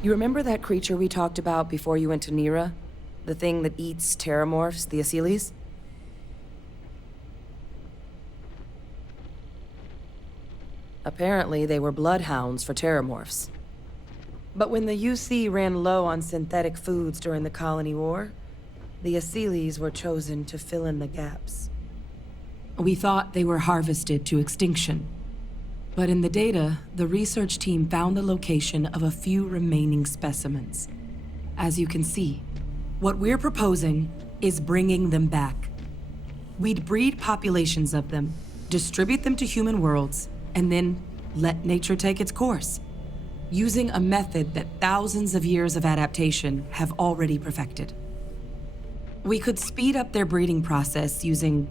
You remember that creature we talked about before you went to Nira? The thing that eats terramorphs, the Asylees? Apparently, they were bloodhounds for terramorphs. But when the UC ran low on synthetic foods during the Colony War, the Asylees were chosen to fill in the gaps. We thought they were harvested to extinction. But in the data, the research team found the location of a few remaining specimens. As you can see, what we're proposing is bringing them back. We'd breed populations of them, distribute them to human worlds, and then let nature take its course, using a method that thousands of years of adaptation have already perfected. We could speed up their breeding process using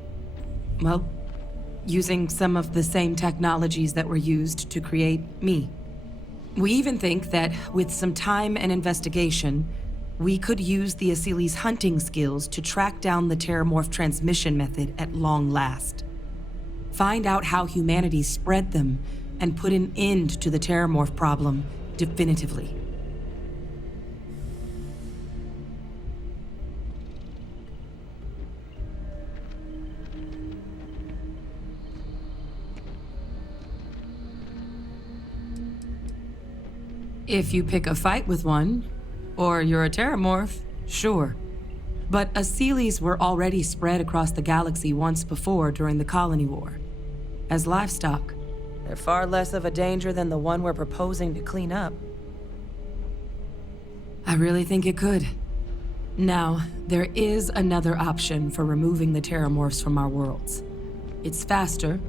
some of the same technologies that were used to create me. We even think that with some time and investigation, we could use the Asylees' hunting skills to track down the terramorph transmission method at long last. Find out how humanity spread them and put an end to the terramorph problem definitively. If you pick a fight with one, or you're a terramorph, sure. But Asylees were already spread across the galaxy once before during the Colony War. As livestock, they're far less of a danger than the one we're proposing to clean up. I really think it could. Now, there is another option for removing the terramorphs from our worlds. It's faster,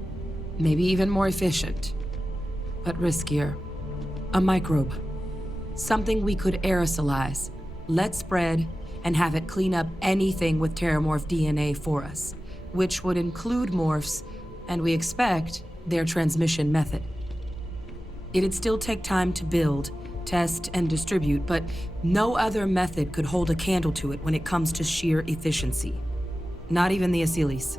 maybe even more efficient, but riskier. A microbe. Something we could aerosolize, let spread, and have it clean up anything with terramorph DNA for us, which would include morphs, and we expect their transmission method. It'd still take time to build, test, and distribute, but no other method could hold a candle to it when it comes to sheer efficiency. Not even the Asylees.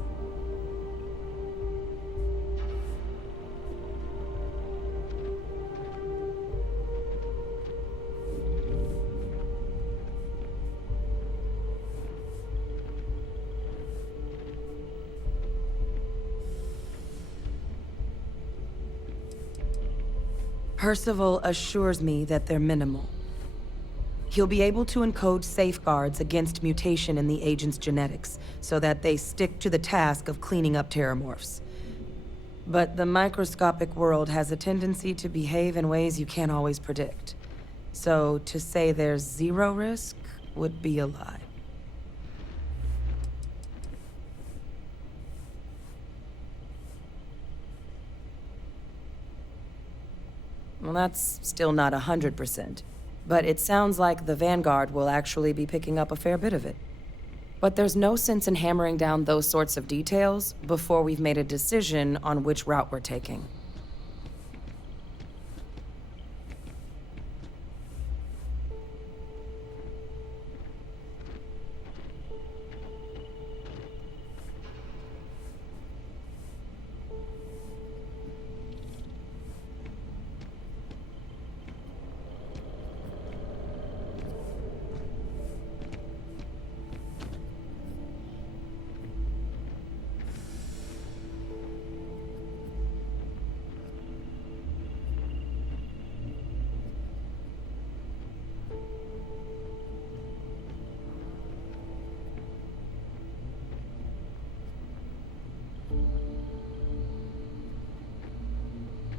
Percival assures me that they're minimal. He'll be able to encode safeguards against mutation in the agent's genetics, so that they stick to the task of cleaning up terramorphs. But the microscopic world has a tendency to behave in ways you can't always predict. So to say there's zero risk would be a lie. Well, that's still not 100%. But it sounds like the Vanguard will actually be picking up a fair bit of it. But there's no sense in hammering down those sorts of details before we've made a decision on which route we're taking.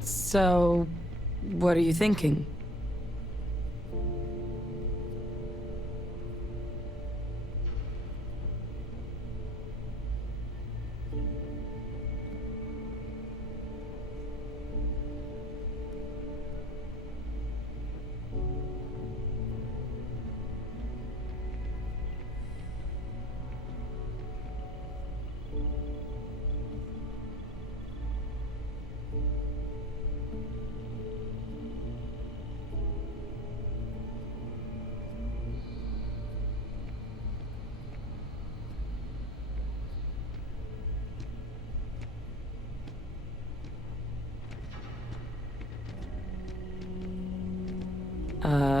So, what are you thinking?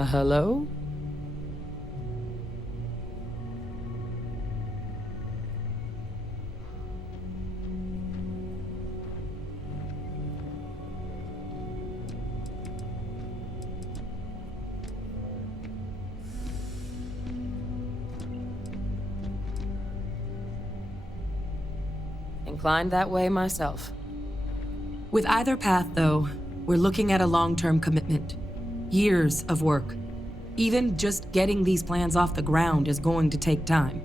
Hello? Inclined that way myself. With either path, though, we're looking at a long-term commitment. Years of work. Even just getting these plans off the ground is going to take time.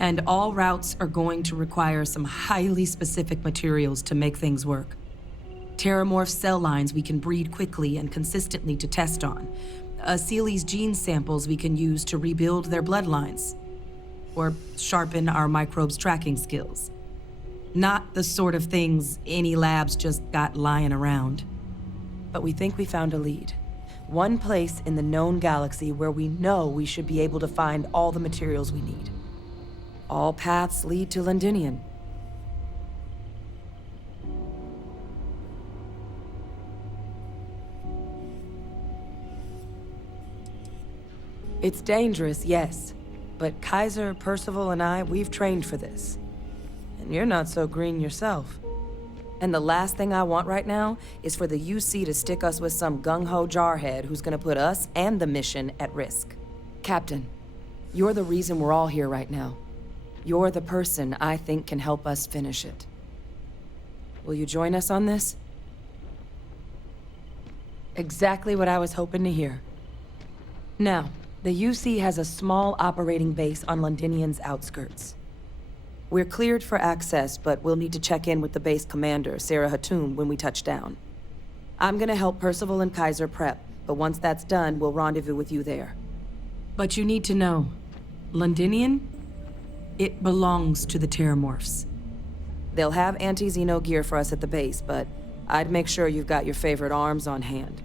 And all routes are going to require some highly specific materials to make things work. Terramorph cell lines we can breed quickly and consistently to test on. Seeley's gene samples we can use to rebuild their bloodlines. Or sharpen our microbes tracking skills. Not the sort of things any labs just got lying around. But we think we found a lead. One place in the known galaxy where we know we should be able to find all the materials we need. All paths lead to Londinian. It's dangerous, yes. But Kaiser, Percival, and I, we've trained for this. And you're not so green yourself. And the last thing I want right now is for the UC to stick us with some gung-ho jarhead who's gonna put us and the mission at risk. Captain, you're the reason we're all here right now. You're the person I think can help us finish it. Will you join us on this? Exactly what I was hoping to hear. Now, the UC has a small operating base on Londinian's outskirts. We're cleared for access, but we'll need to check in with the base commander, Sarah Hatum, when we touch down. I'm gonna help Percival and Kaiser prep, but once that's done, we'll rendezvous with you there. But you need to know, Londinian? It belongs to the Terramorphs. They'll have anti-Xeno gear for us at the base, but I'd make sure you've got your favorite arms on hand.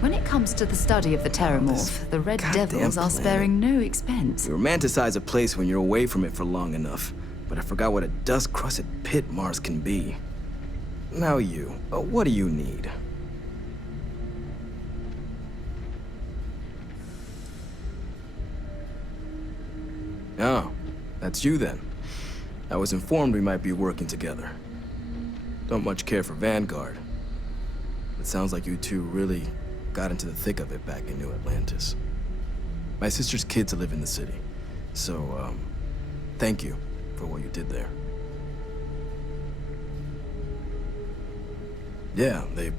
When it comes to the study of the Terramorph, the Red Devils are sparing no expense. You romanticize a place when you're away from it for long enough, but I forgot what a dust-crusted pit Mars can be. Now what do you need? Oh, that's you then. I was informed we might be working together. Don't much care for Vanguard. It sounds like you two really got into the thick of it back in New Atlantis. My sister's kids live in the city, so, thank you for what you did there. Yeah, they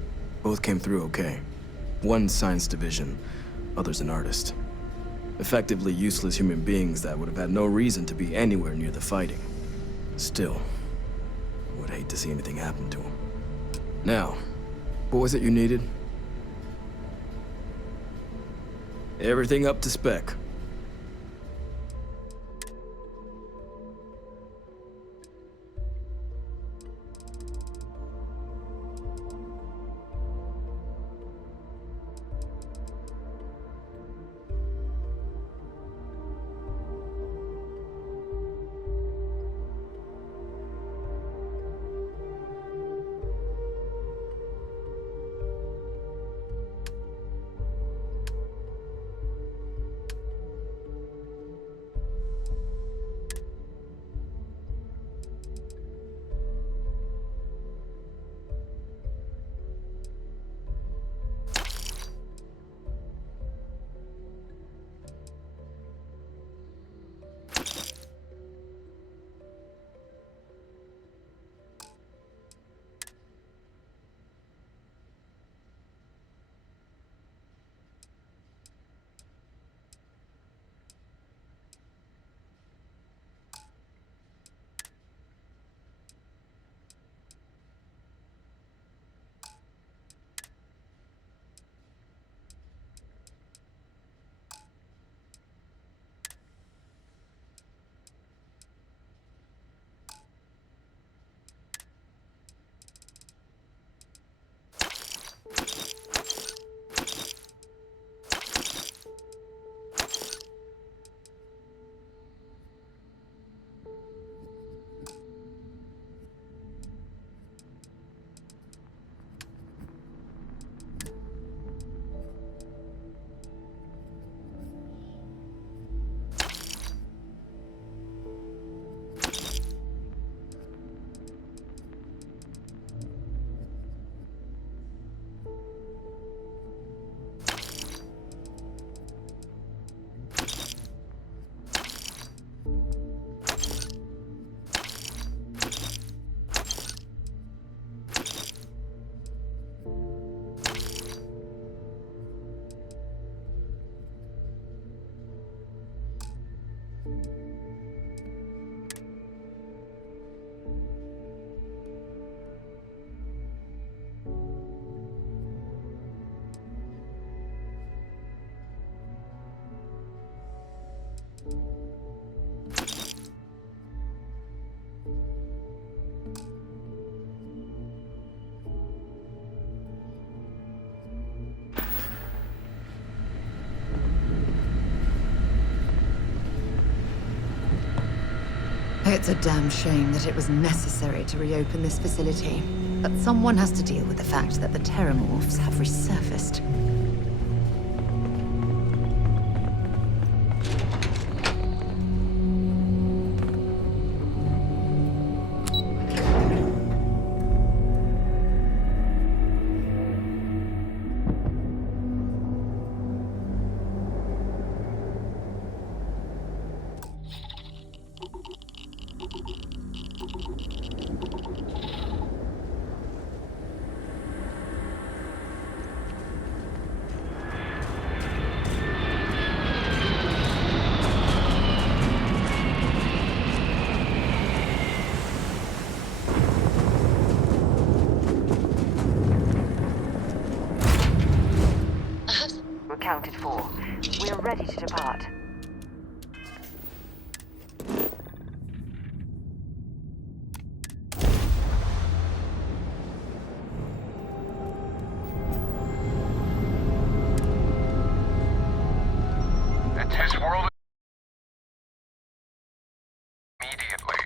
both came through okay. One science division, other's an artist. Effectively useless human beings that would have had no reason to be anywhere near the fighting. Still, I would hate to see anything happen to them. Now, what was it you needed? Everything up to spec. It's a damn shame that it was necessary to reopen this facility. But someone has to deal with the fact that the Terramorphs have resurfaced. Accounted for. We're ready to depart. The test world immediately.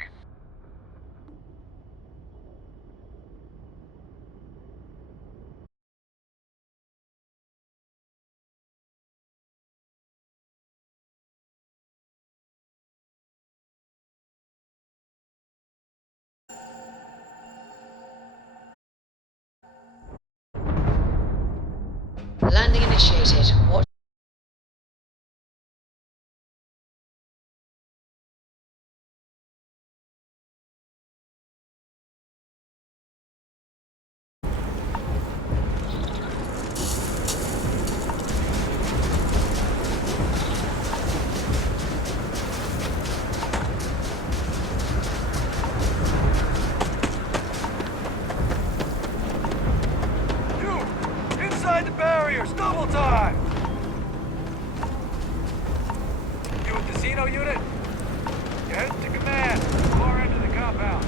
Landing initiated. What? You! Inside the barriers! Double time! You with the Xeno unit? You're heading to command. Far end of the compound.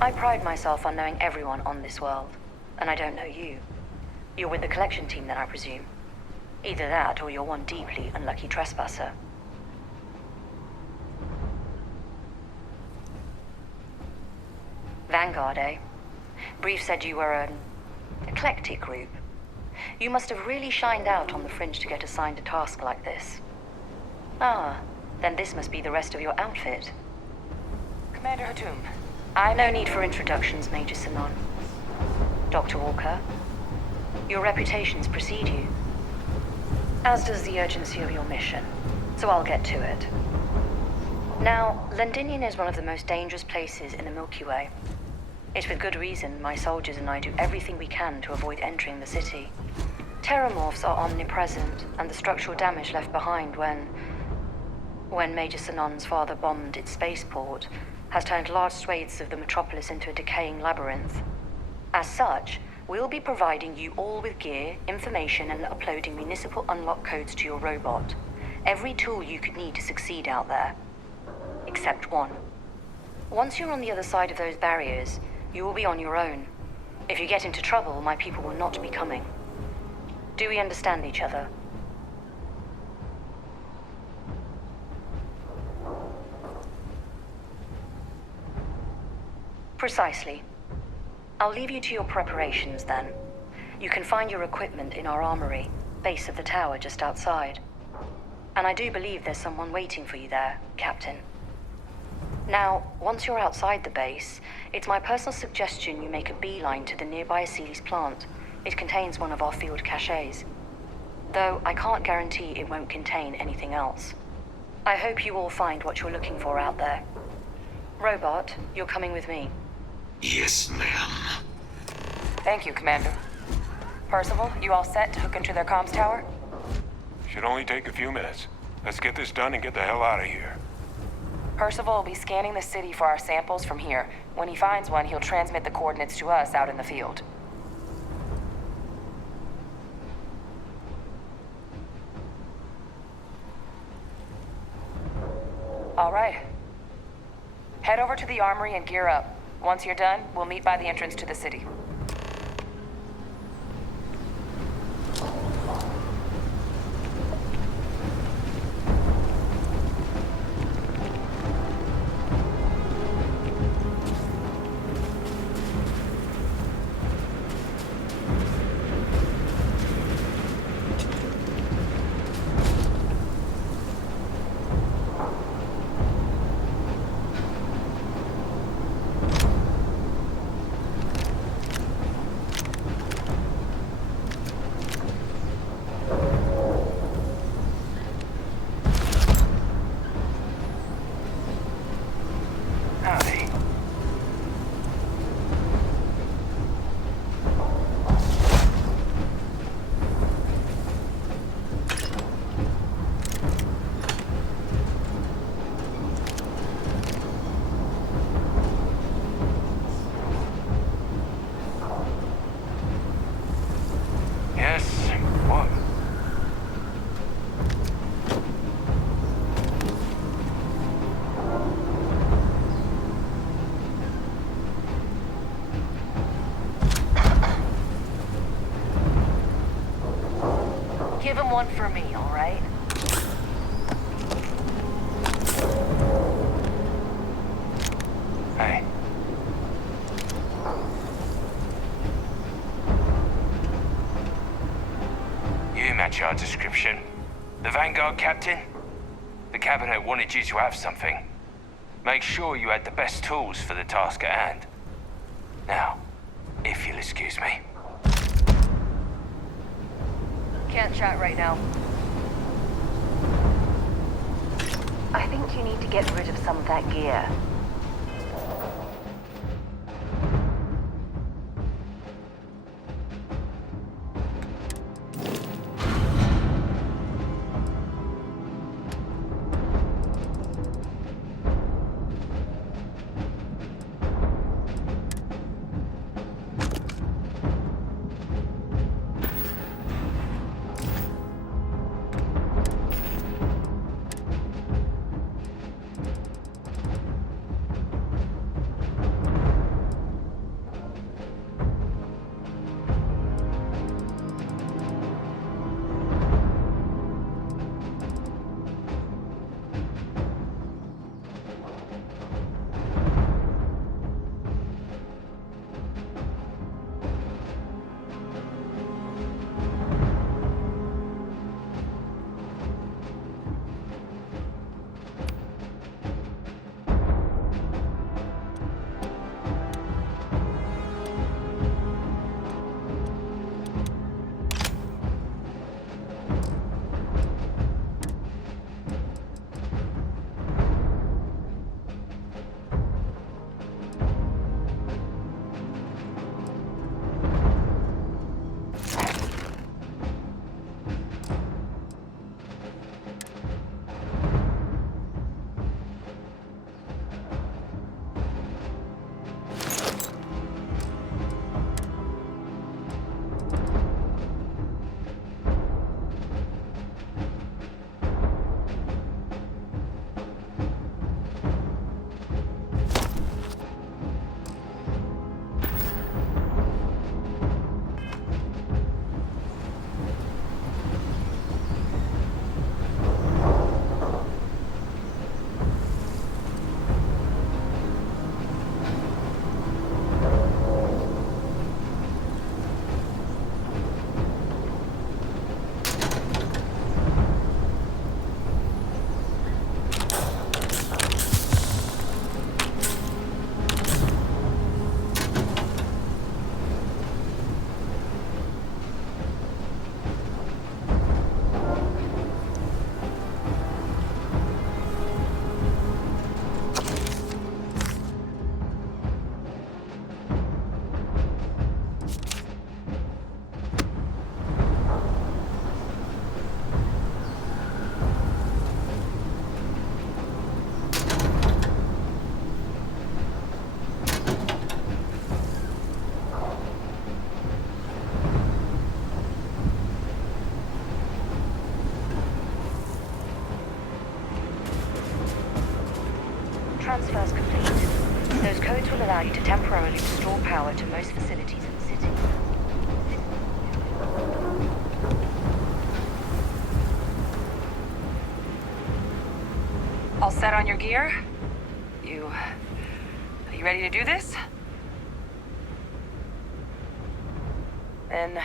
I pride myself on knowing everyone on this world, and I don't know you. You're with the collection team then, I presume. Either that, or you're one deeply unlucky trespasser. Vanguard, eh? Brief said you were an eclectic group. You must have really shined out on the fringe to get assigned a task like this. Ah, then this must be the rest of your outfit. Commander Hatum, no need for introductions, Major Sinon. Dr. Walker, your reputations precede you, as does the urgency of your mission, so I'll get to it. Now, Londinium is one of the most dangerous places in the Milky Way. It's with good reason my soldiers and I do everything we can to avoid entering the city. Terramorphs are omnipresent, and the structural damage left behind when Major Sinon's father bombed its spaceport has turned large swathes of the metropolis into a decaying labyrinth. As such, we'll be providing you all with gear, information, and uploading municipal unlock codes to your robot. Every tool you could need to succeed out there. Except one. Once you're on the other side of those barriers, you will be on your own. If you get into trouble, my people will not be coming. Do we understand each other? Precisely. I'll leave you to your preparations then. You can find your equipment in our armory, base of the tower just outside. And I do believe there's someone waiting for you there, Captain. Now, once you're outside the base, it's my personal suggestion you make a beeline to the nearby Aceles plant. It contains one of our field caches. Though I can't guarantee it won't contain anything else. I hope you all find what you're looking for out there. Robot, you're coming with me. Yes, ma'am. Thank you, Commander. Percival, you all set to hook into their comms tower? Should only take a few minutes. Let's get this done and get the hell out of here. Percival will be scanning the city for our samples from here. When he finds one, he'll transmit the coordinates to us out in the field. All right. Head over to the armory and gear up. Once you're done, we'll meet by the entrance to the city. Howdy. Yes, what? Give him one for me, all right? Hey. You match our description. The Vanguard captain? The cabinet wanted you to have something. Make sure you had the best tools for the task at hand. Now, if you'll excuse me. Can't chat right now. I think you need to get rid of some of that gear. you to temporarily restore power to most facilities in the city. All set on your gear? Are you ready to do this? Then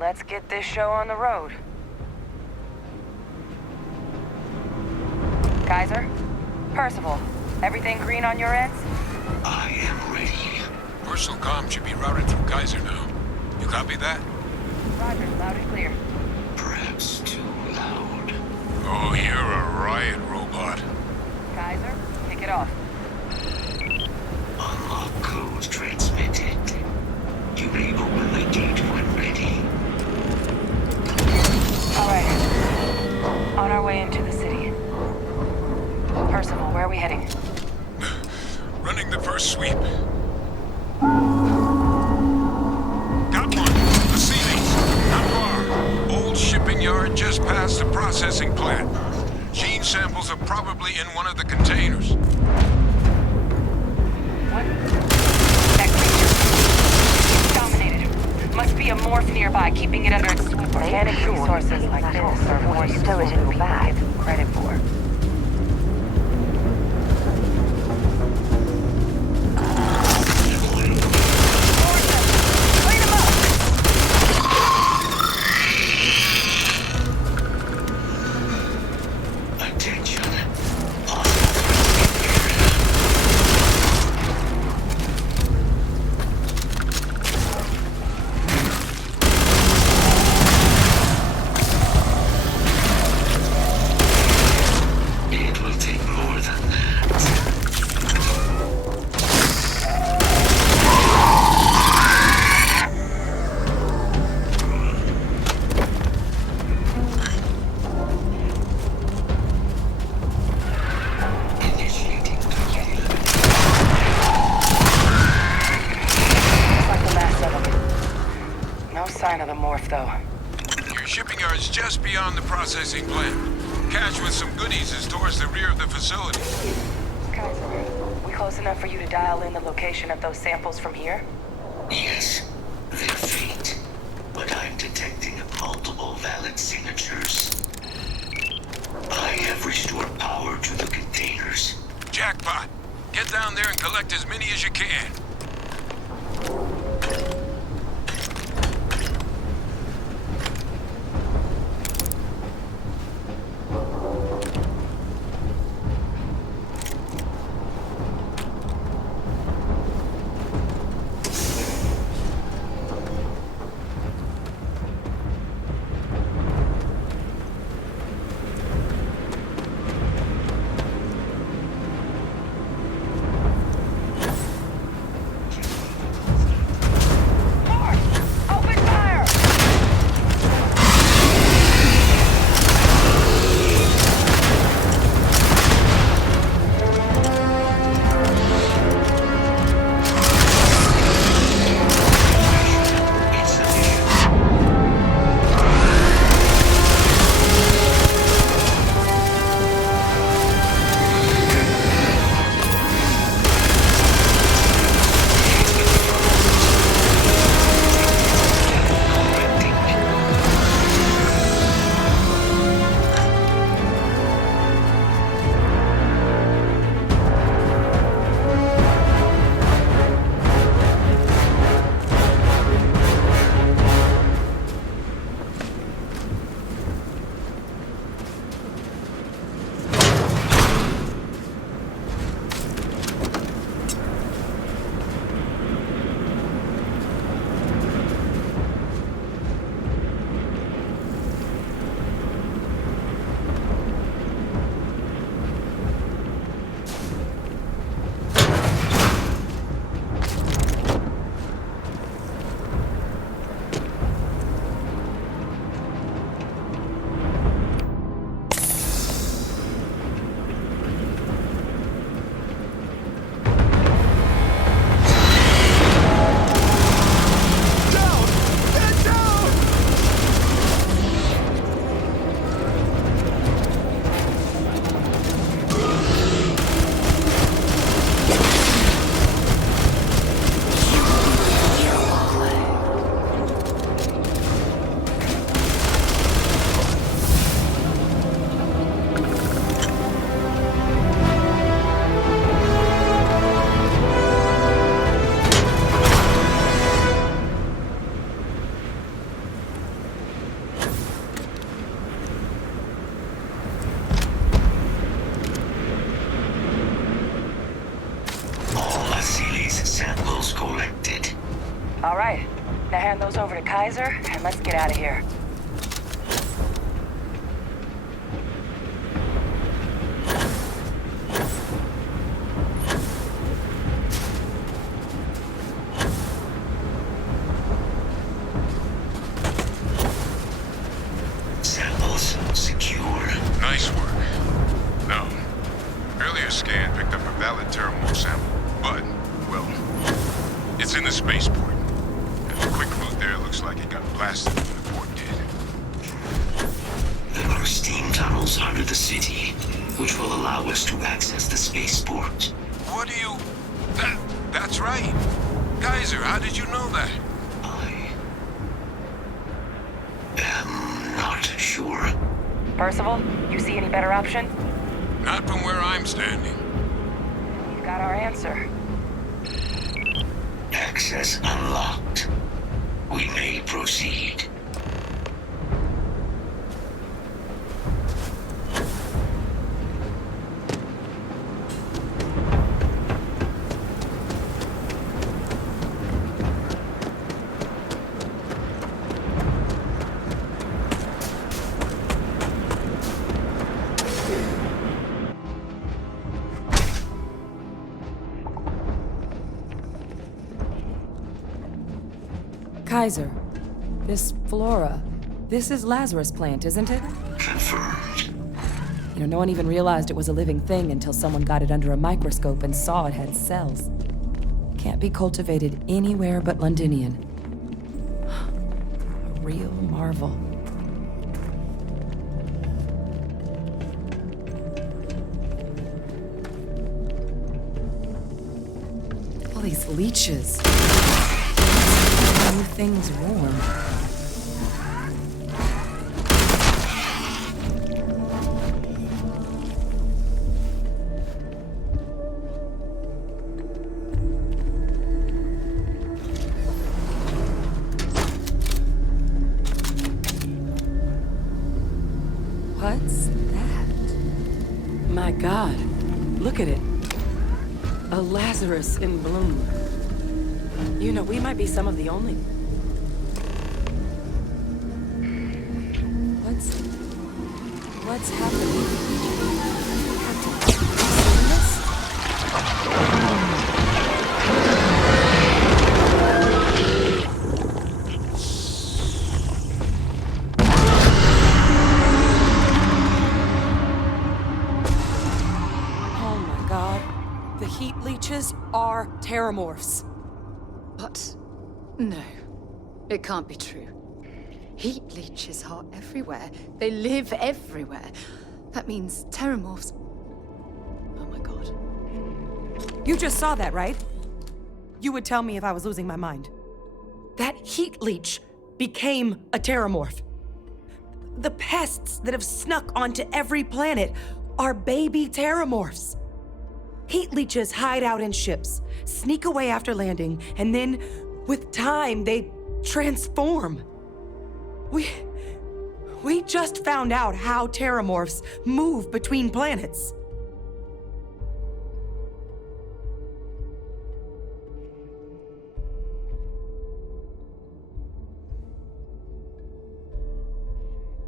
let's get this show on the road. Kaiser? Percival, everything green on your ends? I am ready. Personal comm should be routed through Kaiser now. You copy that? Roger, loud and clear. Perhaps too loud. Oh, you're a riot robot. Kaiser, kick it off. Unlock code transmitted. You may open the gate when ready. All right. On our way into the city. Percival, where are we heading? Running the first sweep. Got one. The ceilings. Not far. Old shipping yard just past the processing plant. Gene samples are probably in one of the containers. What? That creature. It's dominated. Must be a morph nearby, keeping it under its sweep. Organic resources like this are more useful than people give them credit for. Attention. It will take more than that. Initiating target. Looks like the last of them. No sign of the morph, though. Your shipping yard's just beyond the processing plant. Cache with some goodies is towards the rear of the facility. Kaiser, we close enough for you to dial in the location of those samples from here? Yes, they're faint, but I'm detecting multiple valid signatures. I have restored power to the containers. Jackpot. Get down there and collect as many as you can. Kaiser, and let's get out of here. Samples secure. Nice work. No. Earlier scan picked up a valid Terramorph sample, but, well, it's in the spaceport. And the quick route there looks like it got blasted when the port did. There are steam tunnels under the city, which will allow us to access the spaceport. What do you... That's right. Kaiser, how did you know that? I am not sure. Percival, you see any better option? Not from where I'm standing. You've got our answer. Access unlocked. We may proceed. Kaiser, this flora, this is Lazarus plant, isn't it? Confirmed. You know, no one even realized it was a living thing until someone got it under a microscope and saw it had cells. Can't be cultivated anywhere but Londinian. A real marvel. All these leeches. Keep things warm. What's that? My God, look at it. A Lazarus in bloom. You know, we might be some of the only... What's happening? Oh my God. The heat leeches are Terramorphs. What? No. It can't be true. Heat leeches are everywhere. They live everywhere. That means Terramorphs... Oh my God. You just saw that, right? You would tell me if I was losing my mind. That heat leech became a Terramorph. The pests that have snuck onto every planet are baby Terramorphs. Heat leeches hide out in ships, sneak away after landing, and then, with time, they transform. We just found out how Terramorphs move between planets.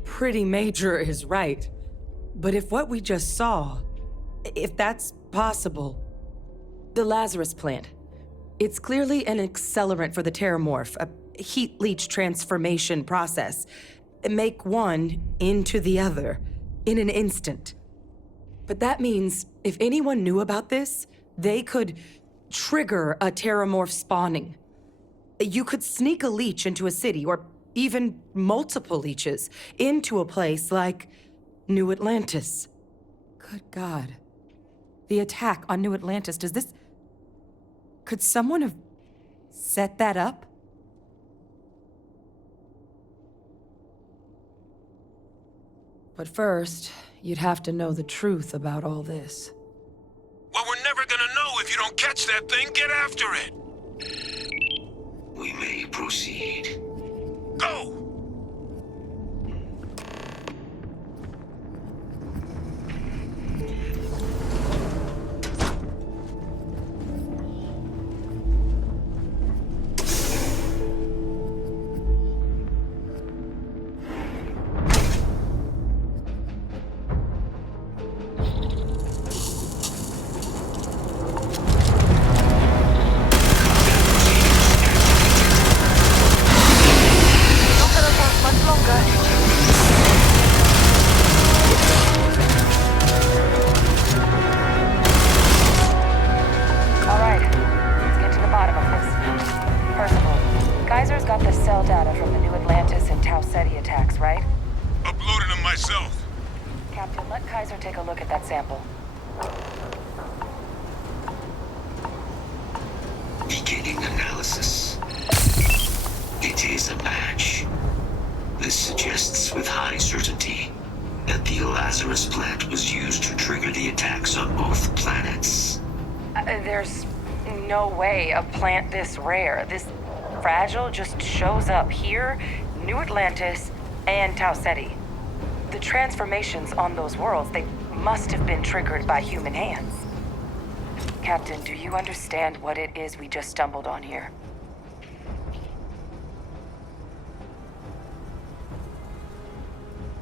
Pretty Major is right. But if what we just saw, if that's possible, the Lazarus plant, it's clearly an accelerant for the Terramorph, a heat leech transformation process. Make one into the other in an instant. But that means if anyone knew about this, they could trigger a Terramorph spawning. You could sneak a leech into a city, or even multiple leeches, into a place like New Atlantis. Good God. The attack on New Atlantis, does this... Could someone have set that up? But first, you'd have to know the truth about all this. Well, we're never gonna know if you don't catch that thing. Get after it. We may proceed. Go! Ceti attacks, right? Uploaded them myself. Captain, let Kaiser take a look at that sample. Beginning analysis. It is a match. This suggests with high certainty that the Lazarus plant was used to trigger the attacks on both planets. There's no way a plant this rare, this fragile, just shows up here, New Atlantis, and Tau Ceti. The transformations on those worlds, they must have been triggered by human hands. Captain, do you understand what it is we just stumbled on here?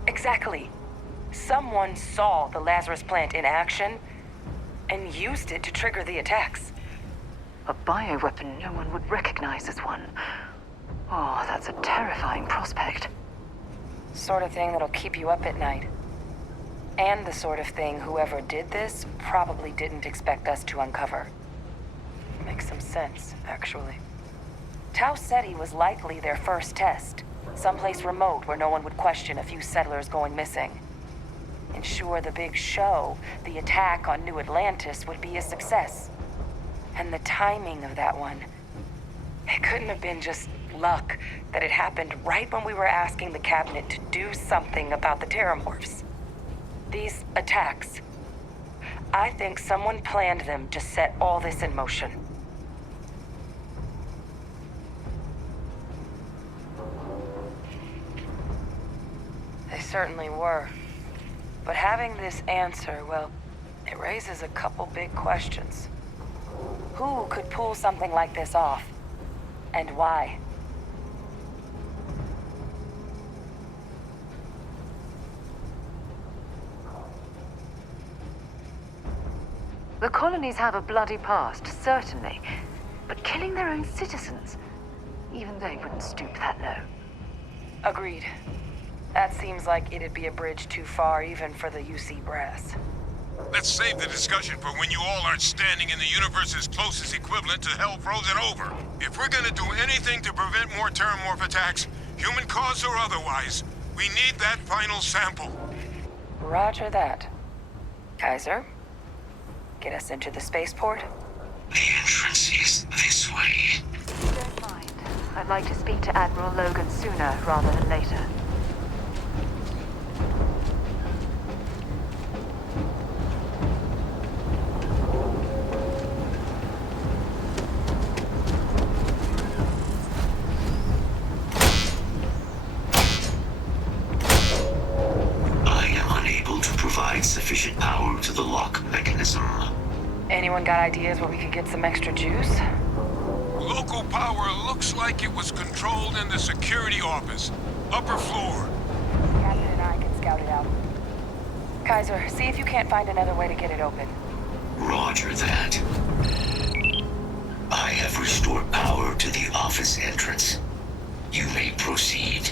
Exactly. Someone saw the Lazarus plant in action and used it to trigger the attacks. A bioweapon no one would recognize as one. Oh, that's a terrifying prospect. Sort of thing that'll keep you up at night. And the sort of thing whoever did this probably didn't expect us to uncover. Makes some sense, actually. Tau Ceti was likely their first test. Someplace remote where no one would question a few settlers going missing. Ensure the big show, the attack on New Atlantis, would be a success. And the timing of that one, it couldn't have been just luck that it happened right when we were asking the cabinet to do something about the terramorphs. These attacks, I think someone planned them to set all this in motion. They certainly were. But having this answer, well, it raises a couple big questions. Who could pull something like this off? And why? The colonies have a bloody past, certainly. But killing their own citizens, even they wouldn't stoop that low. Agreed. That seems like it'd be a bridge too far even for the UC brass. Let's save the discussion for when you all aren't standing in the universe's closest equivalent to hell frozen over. If we're gonna do anything to prevent more terramorph attacks, human cause or otherwise, we need that final sample. Roger that. Kaiser, get us into the spaceport? The entrance is this way. Don't mind. I'd like to speak to Admiral Logan sooner rather than later. Sufficient power to the lock mechanism. Anyone got ideas where we could get some extra juice? Local power looks like it was controlled in the security office. Upper floor. Captain and I can scout it out. Kaiser, see if you can't find another way to get it open. Roger that. I have restored power to the office entrance. You may proceed.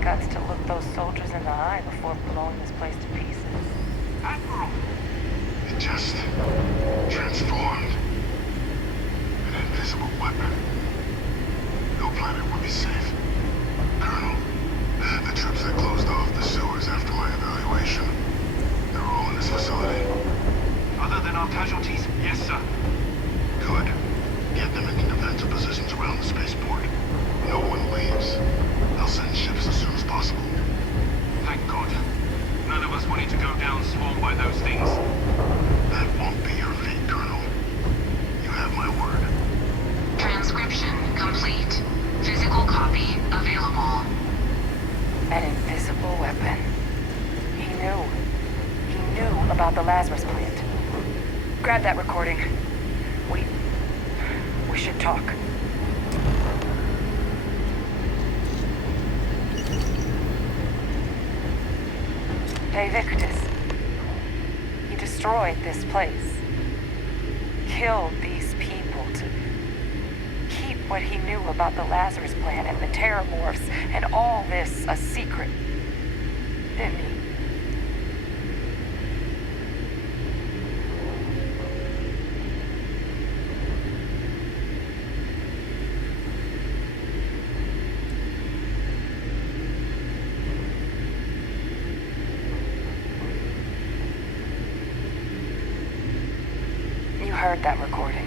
guts to look those soldiers in the eye before blowing this place to pieces. Admiral! It just transformed. An invisible weapon. No planet would be safe. Colonel, the troops that closed off the sewers after my evaluation, they're all in this facility. Other than our casualties? Yes, sir. Good. Get them into defensive positions around the spaceport. No one leaves. I'll send ships as soon as possible. Thank God. None of us wanted to go down swarmed by those things. That won't be your fate, Colonel. You have my word. Transcription complete. Physical copy available. An invisible weapon. He knew. He knew about the Lazarus plant. Grab that recording. We should talk. Hey, Victus. He destroyed this place. Killed these people to keep what he knew about the Lazarus plant and the Terramorphs and all this a secret. Didn't he? You heard that recording.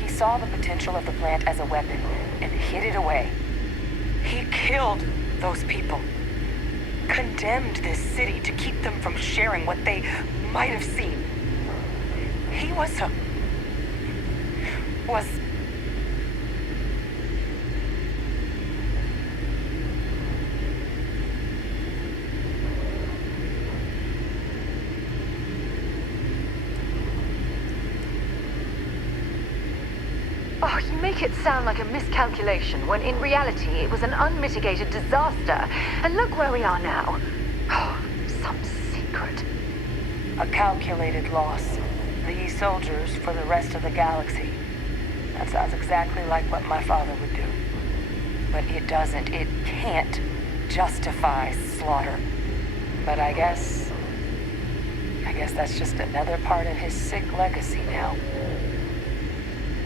He saw the potential of the plant as a weapon and hid it away. He killed those people. Condemned this city to keep them from sharing what they might have seen. He was Oh, you make it sound like a miscalculation, when in reality it was an unmitigated disaster. And look where we are now. Oh, some secret. a calculated loss. These soldiers for the rest of the galaxy. That sounds exactly like what my father would do. But it doesn't, it can't justify slaughter. But I guess that's just another part of his sick legacy now.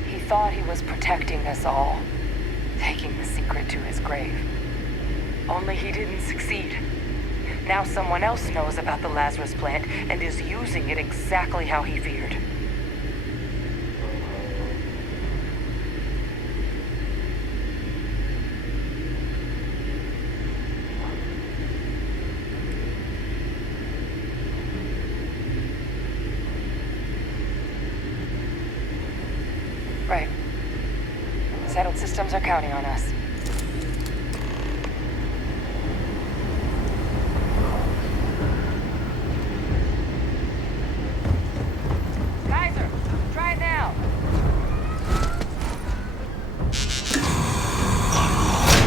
He thought he was protecting us all, taking the secret to his grave. Only he didn't succeed. Now someone else knows about the Lazarus plant and is using it exactly how he feared. Right. Settled systems are counting on us. Kaiser, try it now.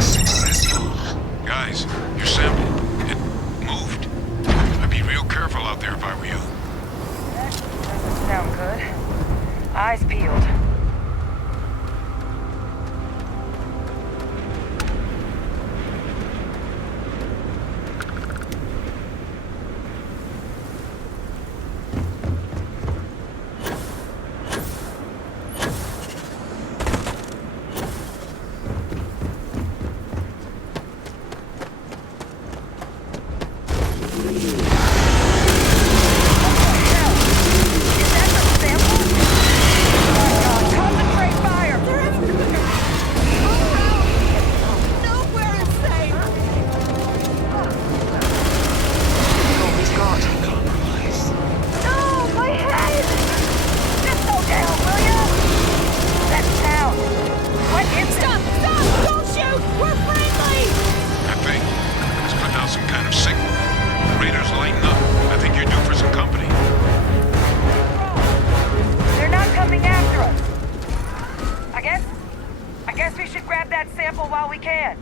Successful. Guys, your sample, it moved. I'd be real careful out there if I were you. That doesn't sound good. Eyes peeled. Compromised. No, my head! Just slow down, will ya? That sound. What is it? Stop! Don't shoot! We're friendly! That thing is putting out some kind of signal. Radar's lighting up. I think you're due for some company. They're not coming after us. I guess we should grab that sample while we can.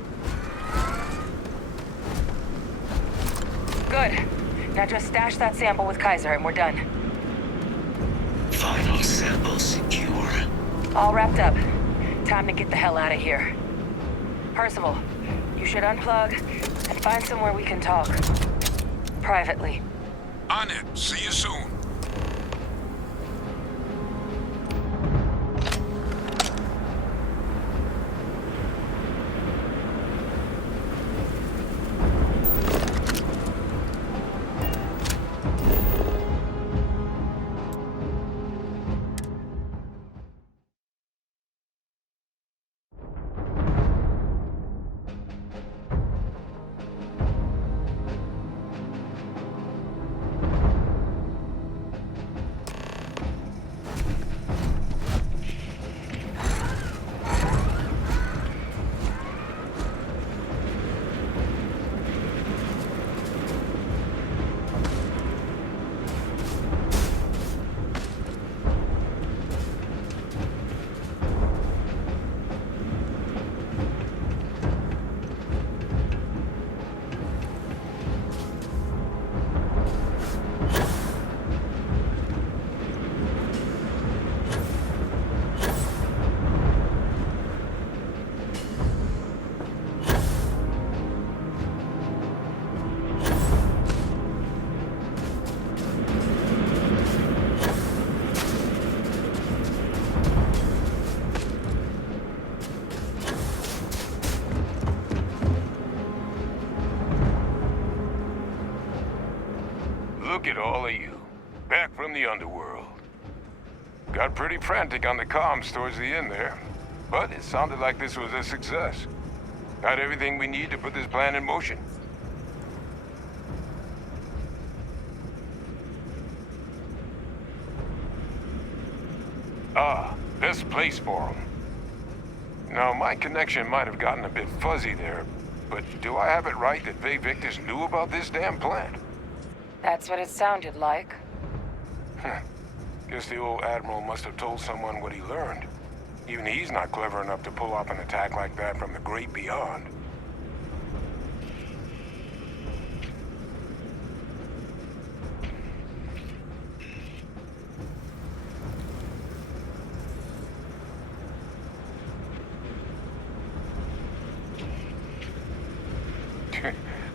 Good. Now just stash that sample with Kaiser and we're done. Final sample secure. All wrapped up. Time to get the hell out of here. Percival, you should unplug And find somewhere we can talk. Privately. On it. See you soon. Look at all of you. Back from the underworld. Got pretty frantic on the comms towards the end there. But it sounded like this was a success. Got everything we need to put this plan in motion. Ah, best place for them. Now, my connection might have gotten a bit fuzzy there, but do I have it right that Vay Victus knew about this damn plant? That's what it sounded like. Guess the old Admiral must have told someone what he learned. Even he's not clever enough to pull off an attack like that from the great beyond.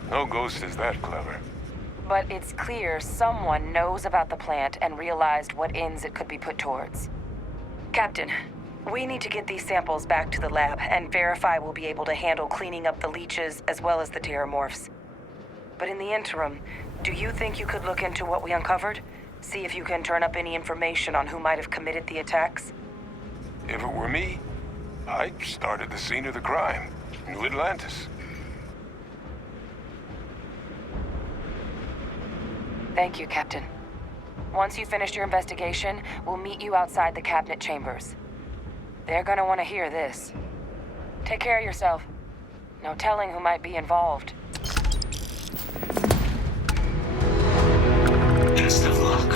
No ghost is that clever. But it's clear someone knows about the plant and realized what ends it could be put towards. Captain, we need to get these samples back to the lab and verify we'll be able to handle cleaning up the leeches as well as the terramorphs. But in the interim, do you think you could look into what we uncovered? See if you can turn up any information on who might have committed the attacks? If it were me, I'd start at the scene of the crime, New Atlantis. Thank you, Captain. Once you finished your investigation, we'll meet you outside the cabinet chambers. They're gonna want to hear this. Take care of yourself. No telling who might be involved. Best of luck,